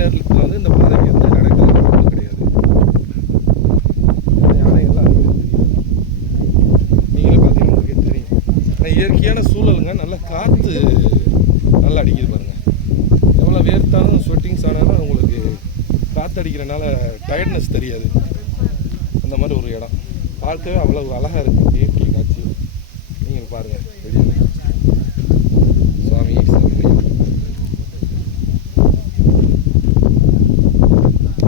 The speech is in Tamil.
நேரத்தில் வந்து இந்த பாதைக்கு எந்த நடக்கிறது கிடையாது. யானைகள்லாம் அதிகம் நீங்களே பார்த்தீங்கன்னா உங்களுக்கே தெரியும். ஆனால் இயற்கையான சூழலுங்க. நல்லா காற்று நல்லா அடிக்குது பாருங்கள் எவ்வளோ வேர்த்தாலும் ஸ்வெட்டிங்ஸ் ஆனாலும் உங்களுக்கு காற்று அடிக்கிறனால டயர்ட்னஸ் தெரியாது. அந்த மாதிரி ஒரு இடம். பார்க்கவே அவ்வளோ அழகாக இருக்குது இயற்கை காட்சி நீங்கள் பாருங்கள் வெளியே.